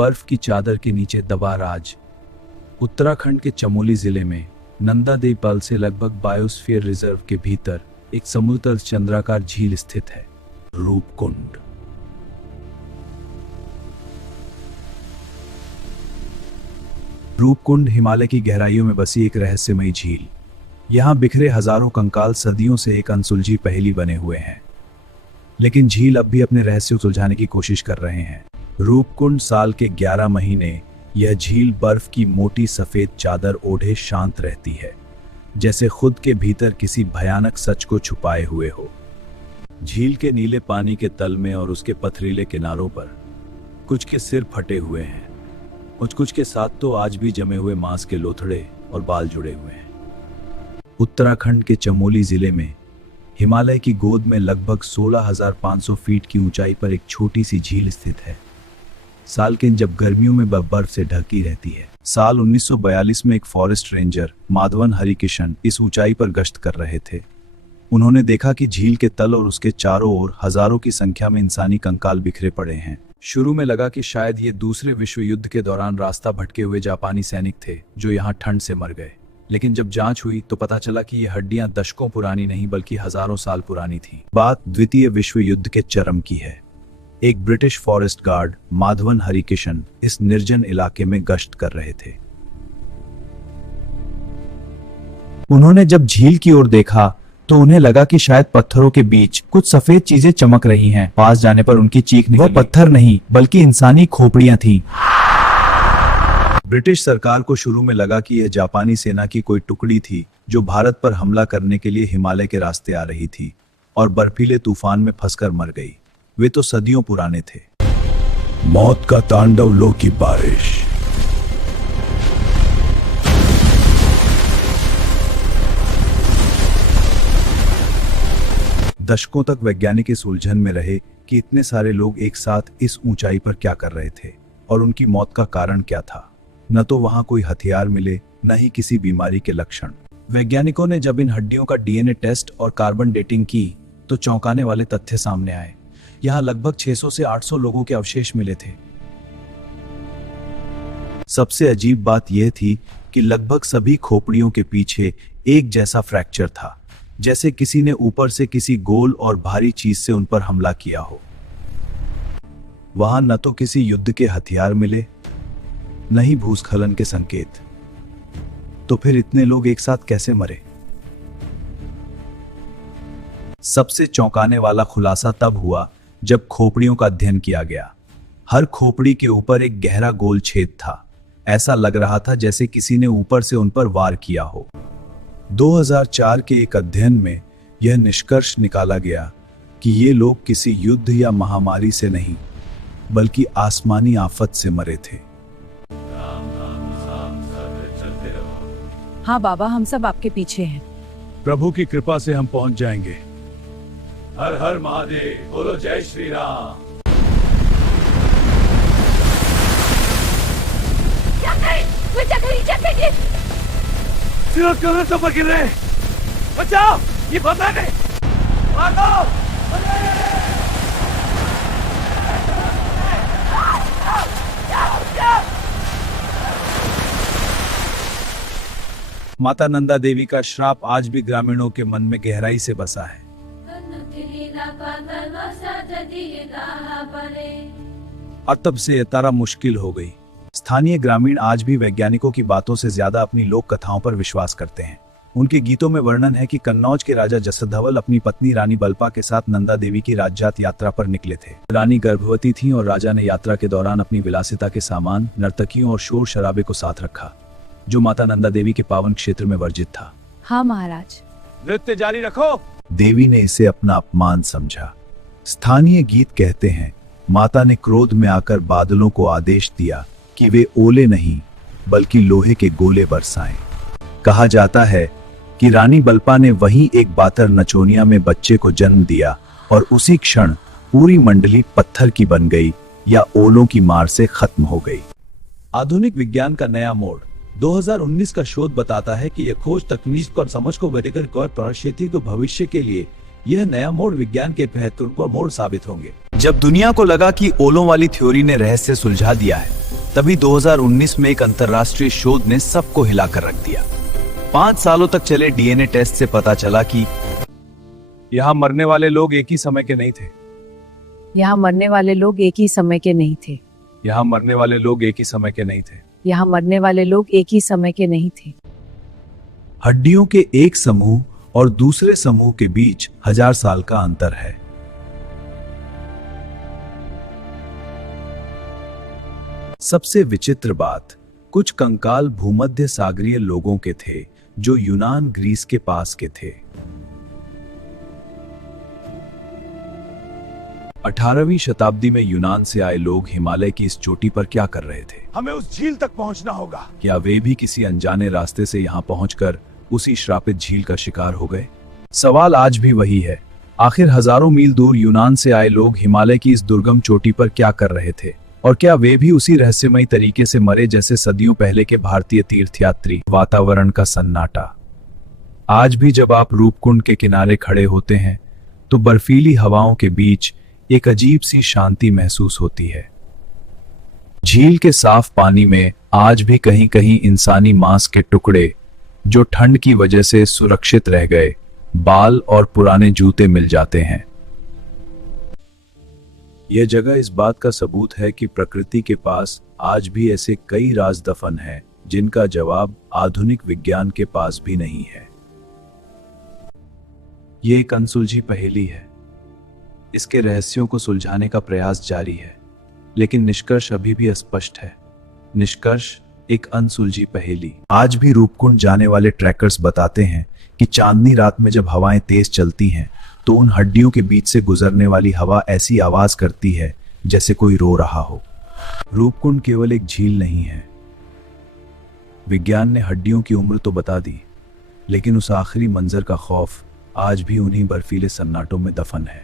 बर्फ की चादर के नीचे दबा राज। उत्तराखंड के चमोली जिले में नंदा देवी पल से लगभग बायोस्फीयर रिजर्व के भीतर एक समुद्र चंद्राकार झील स्थित है, रूपकुंड। रूपकुंड हिमालय की गहराइयों में बसी एक रहस्यमयी झील। यहाँ बिखरे हजारों कंकाल सदियों से एक अनसुलझी पहेली बने हुए हैं, लेकिन झील अब भी अपने रहस्य सुलझाने की कोशिश कर रहे हैं। रूपकुंड साल के 11 महीने यह झील बर्फ की मोटी सफेद चादर ओढ़े शांत रहती है, जैसे खुद के भीतर किसी भयानक सच को छुपाए हुए हो। झील के नीले पानी के तल में और उसके पथरीले किनारों पर कुछ के सिर फटे हुए हैं, कुछ के साथ तो आज भी जमे हुए मांस के लोथड़े और बाल जुड़े हुए हैं। उत्तराखंड के चमोली जिले में हिमालय की गोद में लगभग 16,500 फीट की ऊंचाई पर एक छोटी सी झील स्थित है। साल के जब गर्मियों में बर्फ से ढकी रहती है। साल 1942 में एक फॉरेस्ट रेंजर माधवन हरिकिशन इस ऊंचाई पर गश्त कर रहे थे। उन्होंने देखा कि झील के तल और उसके चारों ओर हजारों की संख्या में इंसानी कंकाल बिखरे पड़े हैं। शुरू में लगा कि शायद ये दूसरे विश्व युद्ध के दौरान रास्ता भटके हुए जापानी सैनिक थे जो यहाँ ठंड से मर गए, लेकिन जब जांच हुई तो पता चला कि ये हड्डियां दशकों पुरानी नहीं बल्कि हजारों साल पुरानी थी। बात द्वितीय विश्व युद्ध के चरम की है। एक British forest guard Madhavan Harikishan इस निर्जन इलाके में गश्त कर रहे थे। उन्होंने जब झील की ओर देखा तो उन्हें लगा कि शायद पत्थरों के बीच कुछ सफेद चीजें चमक रही हैं। पास जाने पर उनकी चीख निकली। वो पत्थर नहीं बल्कि इंसानी खोपड़ियां थीं। ब्रिटिश सरकार को शुरू में लगा कि यह जापानी सेना की कोई टुकड़ी थी जो भारत पर हमला करने के लिए हिमालय के रास्ते आ रही थी और बर्फीले तूफान में फंसकर मर गई। वे तो सदियों पुराने थे। मौत का तांडव, लो की बारिश। दशकों तक वैज्ञानिक इस उलझन में रहे कि इतने सारे लोग एक साथ इस ऊंचाई पर क्या कर रहे थे और उनकी मौत का कारण क्या था। न तो वहां कोई हथियार मिले, न ही किसी बीमारी के लक्षण। वैज्ञानिकों ने जब इन हड्डियों का डीएनए टेस्ट और कार्बन डेटिंग की तो चौंकाने वाले तथ्य सामने आए। यहाँ लगभग 600 से 800 लोगों के अवशेष मिले थे। सबसे अजीब बात यह थी कि लगभग सभी खोपड़ियों के पीछे एक जैसा फ्रैक्चर था, जैसे किसी ने ऊपर से किसी गोल और भारी चीज से उन पर हमला किया हो। वहां न तो किसी युद्ध के हथियार मिले, न ही भूस्खलन के संकेत। तो फिर इतने लोग एक साथ कैसे मरे? सबसे चौंकाने वाला खुलासा तब हुआ जब खोपड़ियों का अध्ययन किया गया। हर खोपड़ी के ऊपर एक गहरा गोल छेद था। ऐसा लग रहा था जैसे किसी ने ऊपर से उन पर वार किया हो। 2004 के एक अध्ययन में यह निष्कर्ष निकाला गया कि ये लोग किसी युद्ध या महामारी से नहीं बल्कि आसमानी आफत से मरे थे। हाँ बाबा, हम सब आपके पीछे हैं। प्रभु की कृपा से हम पहुंच जाएंगे। हर हर महादेव, बोलो जय श्री राम। तो पर गिर रहे, बचाओ, ये खतरा है। भागो। माता नंदा देवी का श्राप आज भी ग्रामीणों के मन में गहराई से बसा है। और तब से यह तारा मुश्किल हो गई। स्थानीय ग्रामीण आज भी वैज्ञानिकों की बातों से ज्यादा अपनी लोक कथाओं पर विश्वास करते हैं। उनके गीतों में वर्णन है कि कन्नौज के राजा जसधवल अपनी पत्नी रानी बल्पा के साथ नंदा देवी की राजजात यात्रा पर निकले थे। रानी गर्भवती थी और राजा ने यात्रा के दौरान अपनी विलासिता के सामान, नर्तकियों और शोर शराबे को साथ रखा, जो माता नंदा देवी के पावन क्षेत्र में वर्जित था। हाँ महाराज। नृत्य जारी रखो। देवी ने इसे अपना अपमान समझा। स्थानीय गीत कहते हैं, माता ने क्रोध में आकर बादलों को आदेश दिया कि वे ओले नहीं बल्कि लोहे के गोले बरसाएं। कहा जाता है कि रानी बल्पा ने वहीं एक बातर नचोनिया में बच्चे को जन्म दिया और उसी क्षण पूरी मंडली पत्थर की बन गई या ओलों की मार से खत्म हो गई। आधुनिक विज्ञान का नया मोड़। 2019 का शोध बताता है कि यह खोज तकनीक और समझ को बेहतर कर परिस्थिति को भविष्य के लिए यह नया मोड़ विज्ञान के महत्वपूर्ण मोड़ साबित होंगे। जब दुनिया को लगा कि ओलों वाली थ्योरी ने रहस्य सुलझा दिया है, तभी 2019 में एक अंतर्राष्ट्रीय शोध ने सबको हिलाकर रख दिया। 5 सालों तक चले डीएनए टेस्ट से पता चला कि यहां मरने वाले लोग एक ही समय के नहीं थे। यहाँ मरने वाले लोग एक ही समय के नहीं थे। यहां मरने वाले लोग एक ही समय के नहीं थे। यहाँ मरने वाले लोग एक ही समय के नहीं थे। हड्डियों के एक समूह और दूसरे समूह के बीच 1000 साल का अंतर है। सबसे विचित्र बात, कुछ कंकाल भूमध्य सागरीय लोगों के थे जो यूनान ग्रीस के पास के थे। 18वीं शताब्दी में यूनान से आए लोग हिमालय की इस चोटी पर क्या कर रहे थे? हमें उस झील तक पहुंचना होगा। क्या वे भी किसी अनजाने रास्ते से यहां पहुंचकर उसी श्रापित झील का शिकार हो गए? सवाल आज भी वही है, आखिर हजारों मील दूर यूनान से आए लोग हिमालय की इस दुर्गम चोटी पर क्या कर रहे थे? और क्या वे भी उसी रहस्यमयी तरीके से मरे जैसे सदियों पहले के भारतीय तीर्थयात्री? वातावरण का सन्नाटा। आज भी जब आप रूपकुंड के किनारे खड़े होते हैं तो बर्फीली हवाओं के बीच एक अजीब सी शांति महसूस होती है। झील के साफ पानी में आज भी कहीं कहीं इंसानी मांस के टुकड़े जो ठंड की वजह से सुरक्षित रह गए, बाल और पुराने जूते मिल जाते हैं। यह जगह इस बात का सबूत है कि प्रकृति के पास आज भी ऐसे कई राज दफन हैं जिनका जवाब आधुनिक विज्ञान के पास भी नहीं है। यह एक अनसुलझी पहेली है। इसके रहस्यों को सुलझाने का प्रयास जारी है, लेकिन निष्कर्ष अभी भी अस्पष्ट है। निष्कर्ष एक अनसुलझी पहेली। आज भी रूपकुंड जाने वाले ट्रैकर्स बताते हैं कि चांदनी रात में जब हवाएं तेज चलती हैं तो उन हड्डियों के बीच से गुजरने वाली हवा ऐसी आवाज करती है जैसे कोई रो रहा हो। रूपकुंड केवल एक झील नहीं है। विज्ञान ने हड्डियों की उम्र तो बता दी, लेकिन उस आखिरी मंजर का खौफ आज भी उन्हीं बर्फीले सन्नाटों में दफन है।